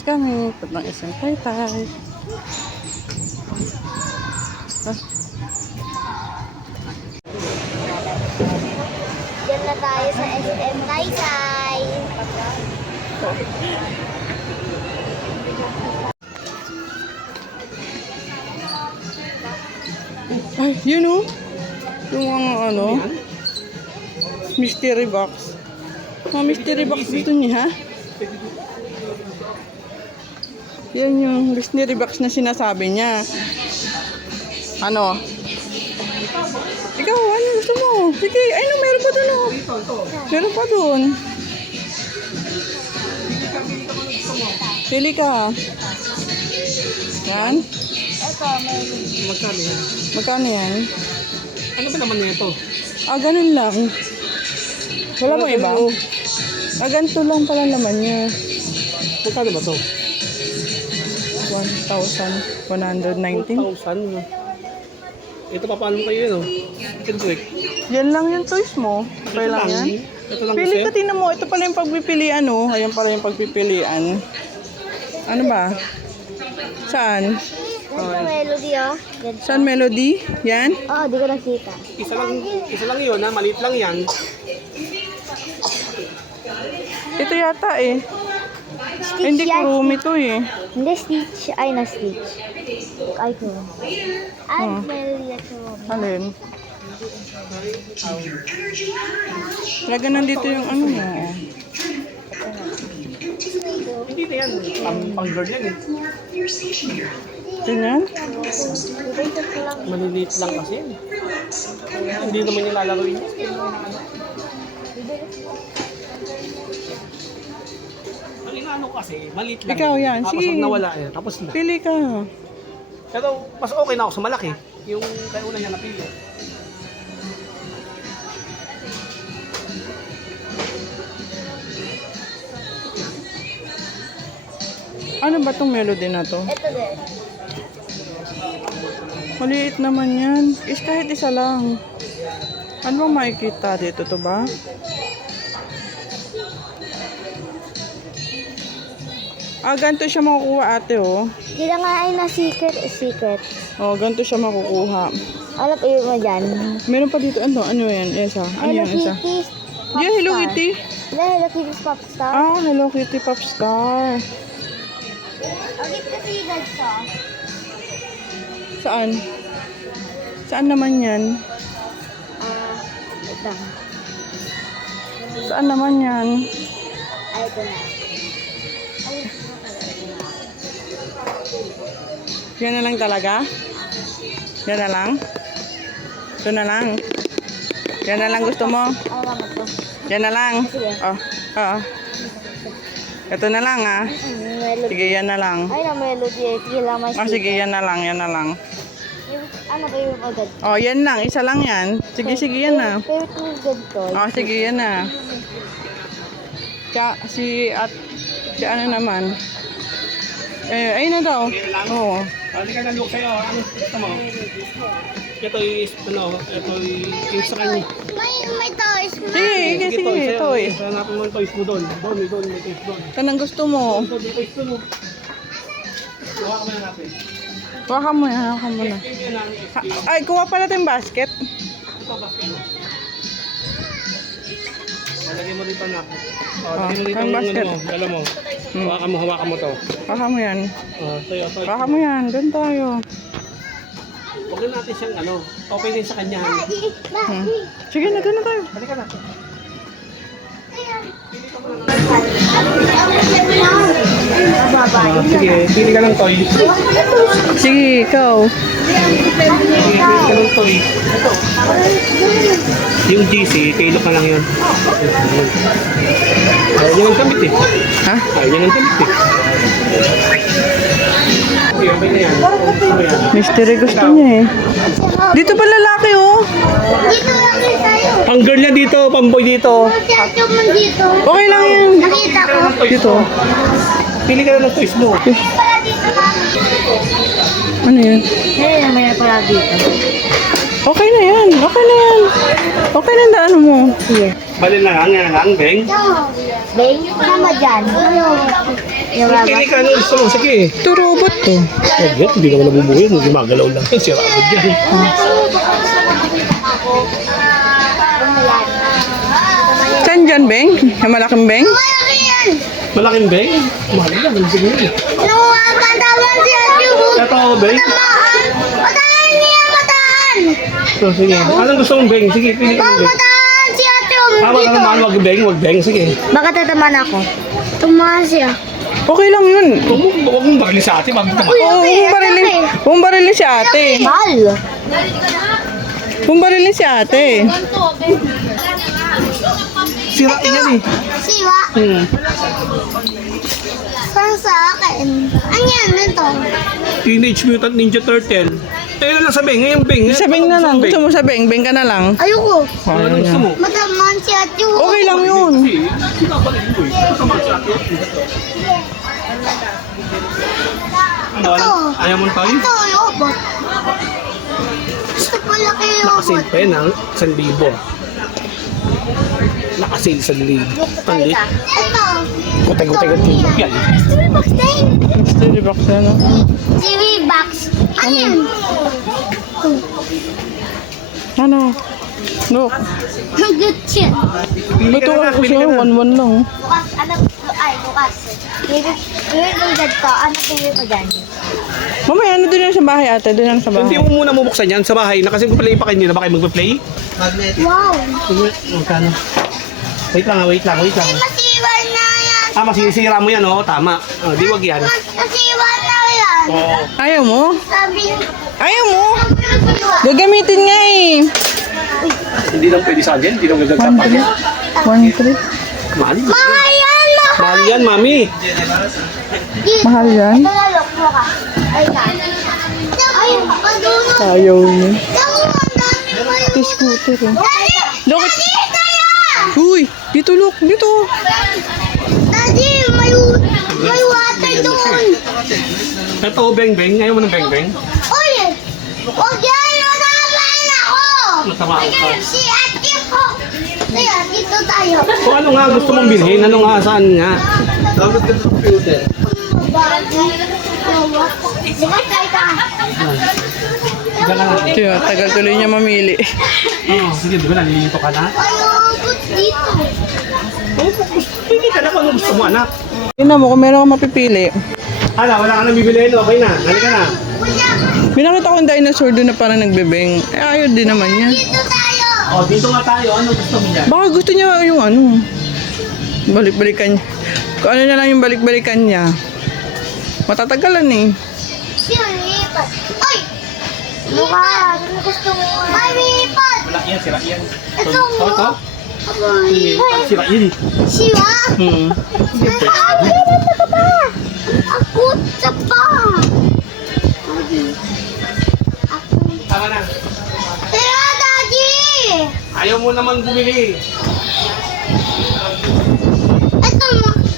Kami, patang isang taytay. Diyan na tayo sa SM Taytay. Ay, yun o. Yung mga ano, mystery box. Mga mystery box dito niya, ha? Yan yung mystery box na sinasabi niya. Ano? Ikaw, ano gusto mo? Sige, ay no, meron pa dun o. Meron pa dun. Pili ka. Yan? Ito, may Magkano yan? Magkano yan? Ano ba naman nito? Ah, ganun lang. Wala bang iba? Ah, ganito lang pala naman niya. Magkano ba to? 1,119. 1,000. Ito pa paano kayo yun? Kendrick. Yan lang yung choice mo. Okay lang yan. Ito lang Pili kasi. ka, tingnan mo. Ito pala yung pagpipilian, oh. Ayan pala yung pagpipilian. Ano ba? Saan? Ito, melody oh. Ganito. Saan melody? Yan? Oh, di ko nakita. Isa lang yun ha, maliit lang yan. Ito yata eh. Stitch Hindi yan. kurumi to eh. Hindi Stitch. Ay, na Stitch. Ay, ko. Ay, Oh. melody ito. Alin? Talaga nandito yung ano mo. Oh. Hindi na yan. Pang-girl yan eh. Ganyan? Dito ko lang. Maliliit lang kasi yan. Hindi naman yung lalaroin yan. Ang inaano kasi, maliit lang. Ikaw yan. Tapos Sige. pag nawala yan, tapos na. Pili ka. Pero mas okay na ako sa malaki. Yung kaya una niya napili. Ano ba tong melody na to? Ito din. Maliit naman yan. Is kahit isa lang. Ano bang makikita dito to ba? Ah, ganito siya makukuha ate oh. Hindi na nga ay na secret. Oh, ganito siya makukuha. Alam mo dyan. Meron pa dito, ano yan, isa. Ano Hello yan, isa? Kitty. Yeah, Hello Kitty. Hello Kitty Popstar. Ah, Hello Kitty Popstar. Agit kasi ganito. Saan? Saan naman yan? Ito. Saan naman yan? Ay, ito na. Yan na lang talaga? Yan na lang? Ito na lang? Yan na lang gusto mo? Awa mo to. Yan na lang? Sige. Oh, oo. Ito na lang ah. Melody. Sige, yan na lang. Ay, na melody. Sige lang may Ah, sige, yan na lang, yan na lang. Ano ba yung agad? Oh, yan lang, isa lang yan. Sige, sige, yan na. Pero kung ganito. Oh, sige, yan na. Si ano naman? Ayun na daw. Oo. Hindi ka naluk sa'yo. Ano gusto mo? Ito yung sa kanya. May toys. Sige, sige, toys. Hanapin mo yung toys mo doon. Doon, may toys doon. Kanang gusto mo. Doon, may toys doon. Kuha ka na natin. Kuha mo na, kuha mo na. Ay, kuha pala tayong basket. Ito, basket mo. Lagyan mo dito na. Oh, Lagyan mo dito ang yung basket. ano mo. Dala mo. Hawakan mo to. Kuha mo yan. Toy. Kuha mo yan, doon tayo. Huwag na natin siyang ano. Okay din sa kanya. Sige na, doon na tayo. Halika na. Sige, pili ka ng toy. Sige, ikaw. Pili ka ng toy. Yung GC, kailok na lang yun. Ayaw niya ng kamit eh. Ha? Ayaw niya ng kamit eh. Okay, okay na yan. Okay yan. Mystery gusto niya eh. Dito pa lalaki oh. Dito lang din tayo. Pang girl niya dito, pang boy dito. Dito mo dito. Okay lang yan. Nakita ko. Dito. Pili ka na ng toys mo. Pala dito lang. Ano yan? Eh, may pala dito. Okay na yan. Okay na yan. Okay na daan mo. Sige. Bali na lang, yan lang, Beng. Beng, tama dyan. Ano? Yung Pili robot. ka, ano gusto mo? Sige. Ito robot to. Okay, hindi ka nabubuhay. Hindi magalaw lang. Sira agad yan. Saan dyan, Beng? Yung malaking Beng? Malaking beng? Mahal lang. Ang beng yun. Ito, beng? So, sige. Anong gusto mong beng? Sige, pili ka ng beng. Tama ka naman, wag beng, wag beng. Sige. Baka tataman ako. Tumakas siya. Okay lang yun. Huwag mong barili sa atin. Oo, kung barilin si ate. Mahal. Kung barilin si ate. Sira yan eh. Siwa. Para sa akin. Anyan ito. Teenage Mutant Ninja Turtle. Ayun lang sa beng. Ngayon beng. Sa Beng na lang. Gusto mo sa Beng? Beng ka na lang. Ayoko. Ano gusto mo? Mataman si Ate. Okay lang yun. Ano? Ayaw mo tayo? Ito, robot. Gusto ko laki yung Nakasil robot. pa yun ang 1,000. Nakasil 1,000. Tandi. Ito. Gutay-gutay-gutay. Yan. Mystery box din. Mystery box na no? Mystery box. Ano yan? Ano? Look. Ang good shit. Pili Ito ka na, ako pili siya. ka na. 1-1 lang. Bukas, bukas. Bibig yung dad ko. Ano pili ko dyan? Mamaya, ano doon yan sa bahay ate? Doon yan sa Hindi bahay. mo muna bubuksan yan sa bahay. Na kasi magpa-play pa kayo nila. Ba kayo magpa-play? Wow. Magkano? Wait lang, wait lang. Masiwa na yan. Masisira mo yan, oh. Tama. Di wag yan. Masiwa na yan. Oo. Ayaw mo? Sabi Ayaw mo? Gagamitin nga eh. Hindi lang pwede sa akin. Hindi lang pwede sa akin. 1-3. Mahal. Mahal yan, mahal. Mahal yan, mami. Mahal yan? Ito lalok mo ka. Ay, ka. Ay, padunod. Ayaw niya. Ako, ang dami mo yung... Ito scooter eh. Daddy! Look. Daddy, ito yan! Uy! Dito look! Dito! Daddy, may water doon. Ito, beng-beng. Ayaw mo ng beng-beng? Uy! Huwag yan! Matamaan ako! Masama ako ka. Si ate ko! Ayan, dito tayo. Kung ano nga gusto mong bilhin, ano nga, saan nga? Bagay. Diba tayo ka? Diyan ka na. Tiyo, tagal tuloy niya mamili. Oo, sige, di ba nalilito ka na? Ayoko dito. Hindi ka na kung ano gusto mo, anak. Tingnan mo kung meron kang mapipili. Hala, wala ka nang bibilihin, okay na. Halika na. May nakita ko yung dinosaur doon na parang nagbebeng. Eh, ayaw din naman niya. Dito tayo. O, dito nga tayo. Ano gusto mo dyan? Baka gusto niya yung ano. Balik-balikan niya. Kung ano na lang yung balik-balikan niya. Matatagalan eh. Sino lipat? Ay! Lukas, ano gusto mo? Ay, lipat! Wala yan, sira yan. Ito mo. Ito? Ay, Sira yan. siwa? Ay, ano ka ba? Ako sa pa. Tama na. Kaya, Daddy! Ayaw mo naman bumili.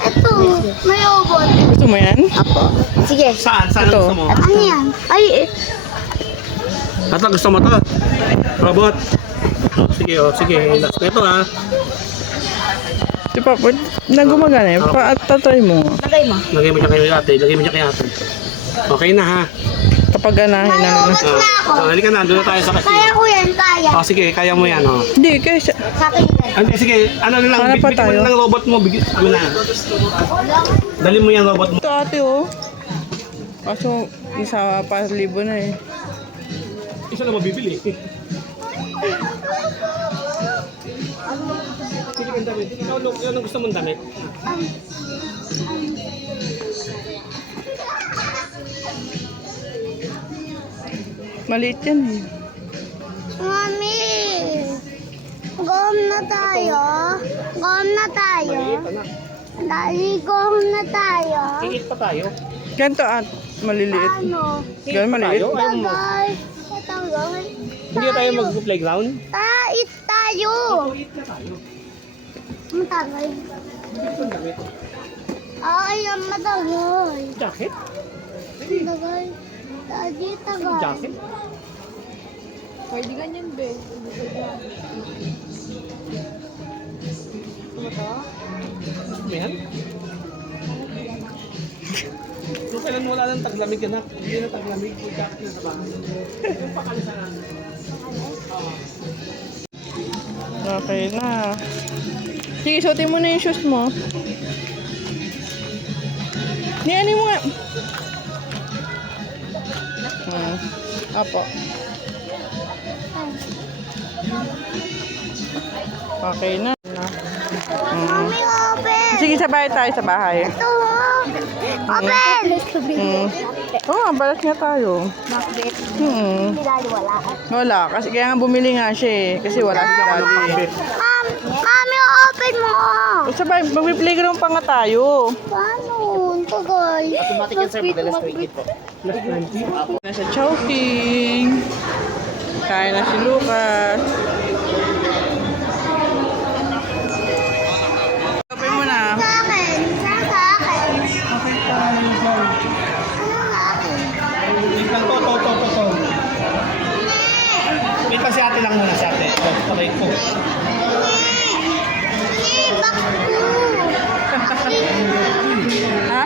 Ito, may robot. Gusto mo yan? Apo. Sige. Saan? Saan Ito. gusto mo? Ano yan? Ay, Ito, gusto mo to? Robot. Sige, oh, sige. Last na ito, ha. Di pa, na gumagana eh. Tatry mo. lagay mo. Lagay mo niya kay ate. Lagay mo niya kay ate. Okay na, ha. Kapag ganahin na. Robot na ako. Halika na. Doon na tayo sa Kaya casino. ko yan, kaya. Oh, sige. Kaya mo yan, oh. Hindi, kasi Sa akin yan. Hindi, sige. Ano na lang. Hanap pa Bigyan mo tayo. na ng robot mo. Ano na. Dali mo yung robot mo. ito ate oh. Kaso, isa pa libo na eh. Isa na mabibili. Sige, ang damit. Ikaw, anong gusto mong damit? Maliit yan eh. Mami! Gom na tayo. Gom na tayo. Dali, gom na tayo. Iit pa tayo. Ganito at maliliit. Ano? Ganun maliit. Tayo? Ayaw mo. Tagay. Tagay. Hindi na tayo mag-playground? Tait tayo. Matagay. Ay, ang matagay. Jacket? Matagay. Daddy, tagay. Jacket? Pwede ganyan be. Gusto mo yan? Kung kailan wala ng taglamig anak, hindi na taglamig, may jacket na sa bahay. Yung pakalisan natin. Okay na. Sige, suotin mo na yung shoes mo. Niyanin mo nga. Apo. Okay na. Mami, open. Sige, sa bahay tayo sa bahay. Ito, open. Balat nga tayo. Bakit? Hmm. Hindi dahil wala. Wala, kasi kaya nga bumili nga siya eh. Kasi wala si daddy. Mami, open mo. Sabay, mag-playground pa nga tayo. Paano? Tagal. Automatic yan sir, madalas 20 po. Nasa Chowking. Kain na si Lucas. Open mo na. Sa akin. Sa akin. Okay tayo dyan. Ano sa akin? Wait lang, to. Wait lang si ate lang muna, si ate. Okay po. Hindi, back to. Ha?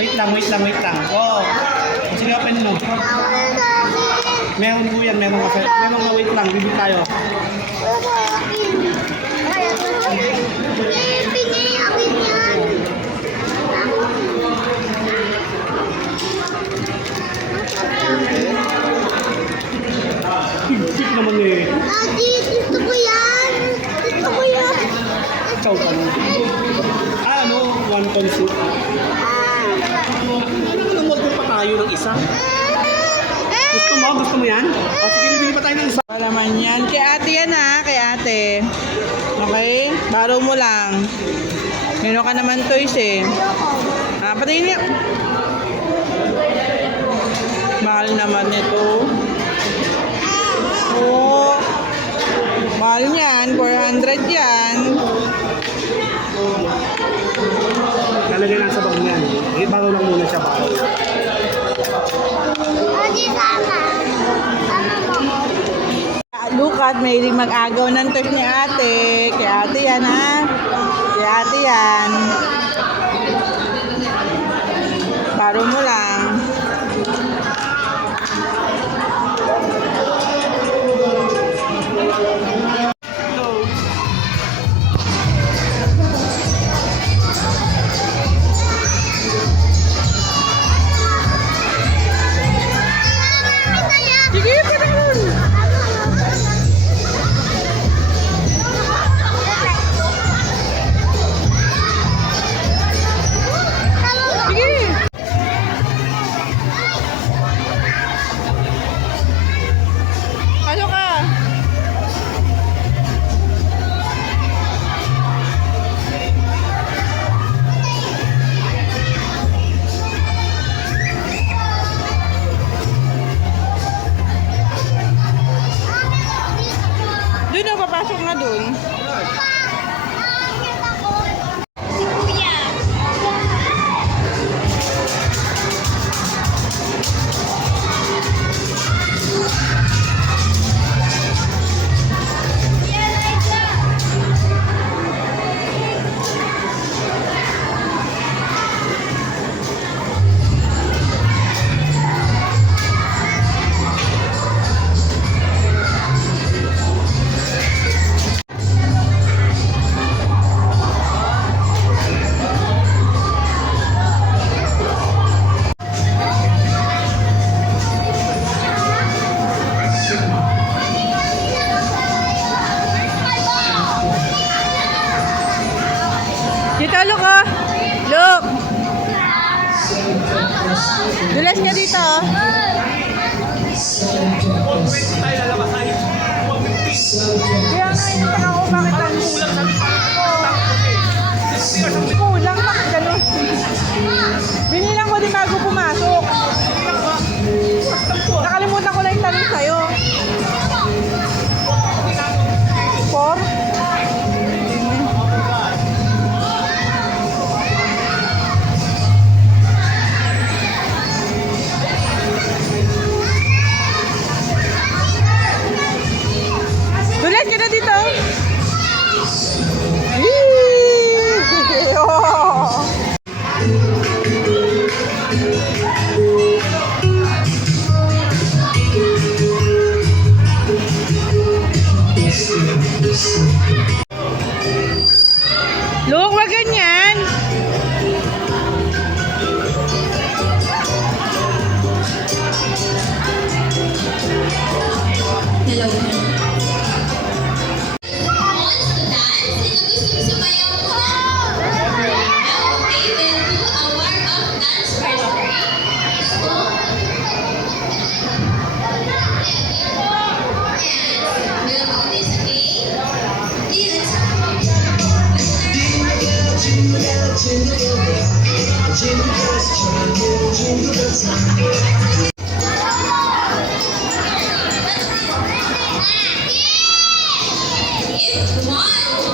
Wait lang. Wow. Sige, open mo. Wala sa akin. Meron po yan, meron kasi. Meron na wait lang, bibig tayo. Wala sa akin. Ay, ito sa akin. Pingi, akin yan. Higpit naman eh. Daddy, gusto ko yan. Gusto ko yan. Ikaw ka mo. Ano? 1 soup. Ano nanonood pa tayo ng isa? Gusto mo yan? O sige, bibili pa tayo ng isa. Wala man yan. Kay ate yan ha, kay ate. Okay? Baro mo lang. Meron ka naman toys eh. Patayin niya. Mahal naman nito. Oo. Mahal niyan. 400 yan. Lalagay lang sa bag niyan. Baro lang muna siya, baro. Daddy, sama. Sama mo. Look at, may mag-agaw ng toys ni ate. Kay ate yan ha. Kay ate yan. Baro mo lang. Sige, parang nun. Sige. Pasok ka. Doon na, papasok na doon. Si Kuya. Dito, look oh. Look. Dulas ka dito oh. Tayo lalabas tayo. Kaya nga ito ako bakit ang kulang, bakit ganun? Binilang ko din bago pumasok. Nakalimutan ko lang yung tanong sa'yo. 4? Dulas ka na dito. Look, wag ganyan.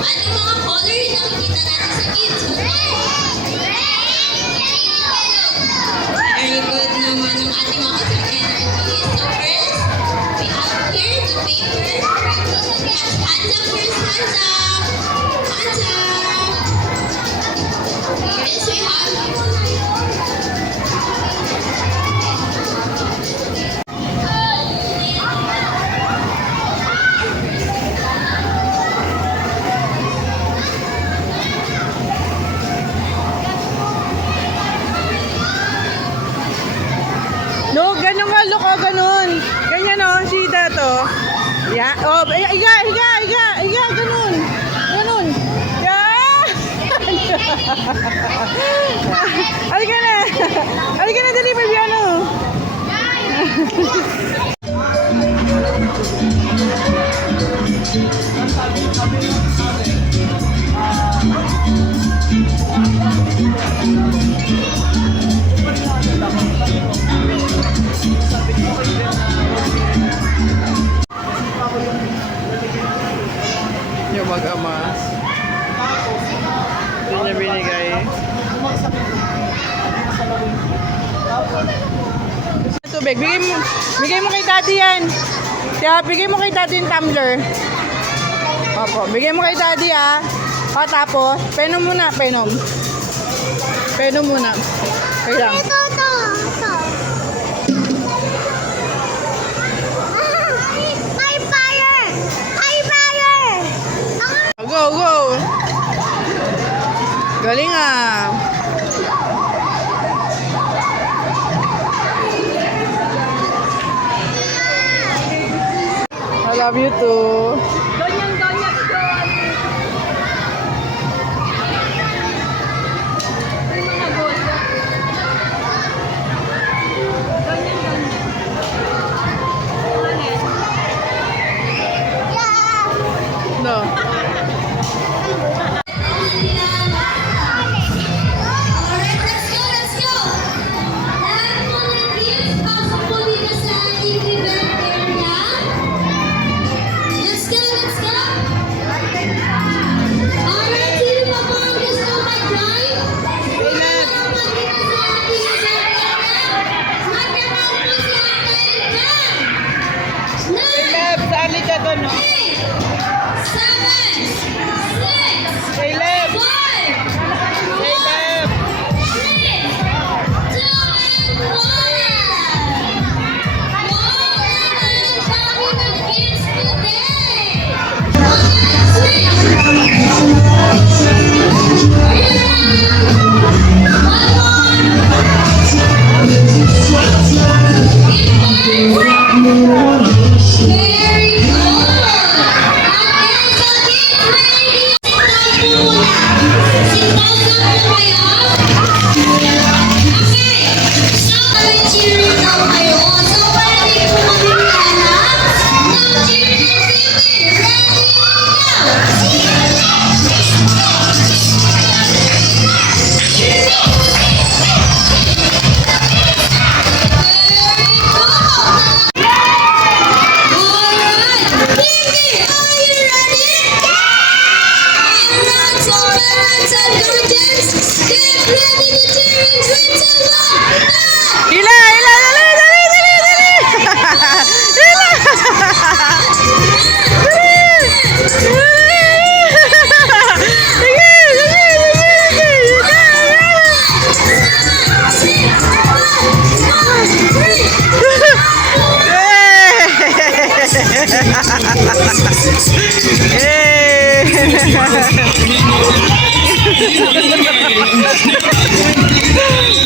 Ano mga color yung nakikita natin sa kids? Very good naman ang ating mga energy. So first, we have here the paper. We have hands up first, hands up. Hands up. Yes, we have. No, ganun nga, look, oh, ganun. Ganyan, oh, si Dato. Yeah, oh, iga, ganun. Ganun. Yeah! Halika na. Halika na, dali, Fabiano. Yung mag-ama. Hindi niya binigay. Tubig. Bigay mo kay daddy yan. Kaya bigay mo kay daddy yung tumbler. Opo. Bigay mo kay daddy ah. Tapos, penom muna. Penom muna. Kaya lang. Ito. High fire! High fire! Go! Galing ah. I love you too. No. Alright, let's go! Lahat po ng kids, pasok po dito sa ating event area. Let's go! Alright, sino pa po ang gusto mag-drive? Magdala po sa ating event area. Magdala po si Ate Elgan. 9, Sali ka doon, no? 7, 6, Caleb! 5, 4, 3, 2, and 1. Wow, ang dami ng kids today. Very good. Are you ready?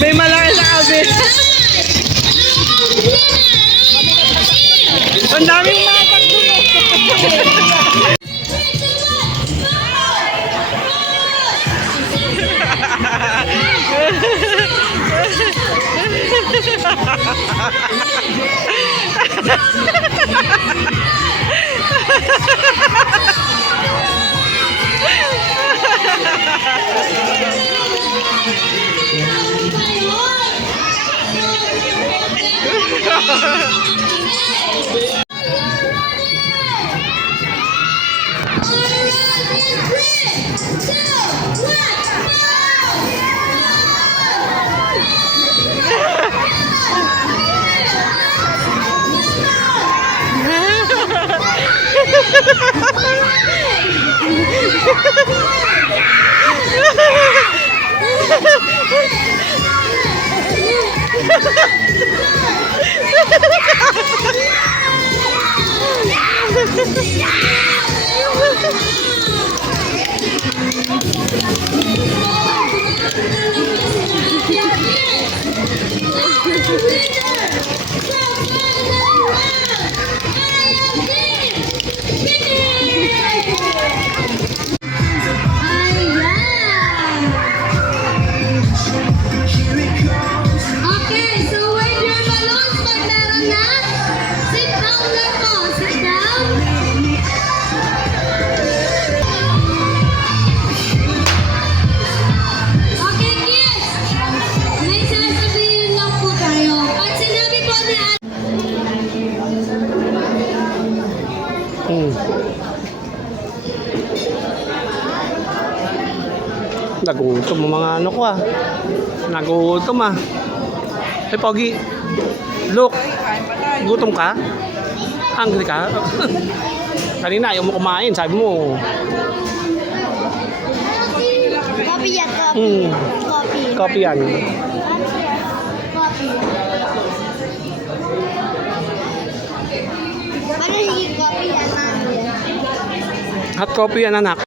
May malaki sa kabi. Ang daming mga pagdunok. Okay, so wave your balloons pag meron na. Sit down lang po. Sit down. Okay, kids. May sasabihin lang po tayo. Pag sinabi po ni Ate, Nagutom ang mga ano ko ah. Nagutom ah. Hey Pogi. Look. Gutom ka? Hungry ka? Kanina ayaw mo kumain. Sabi mo. Coffee yan, coffee. Coffee. Coffee yan. Coffee. Ano yung coffee yan, mami? Hot coffee yan anak.